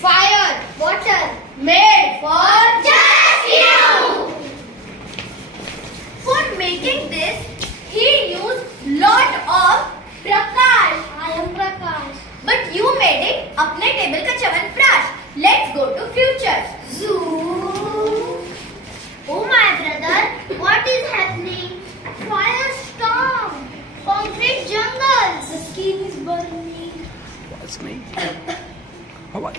Fire, water, made for just you. For making this, he used lot of prakash. I am prakash. But you made it अपने table का chyawanprash. Let's go to future. Zoo. Oh my brother, what is happening? Firestorm. Concrete jungles. The skin is burning. What's me? How was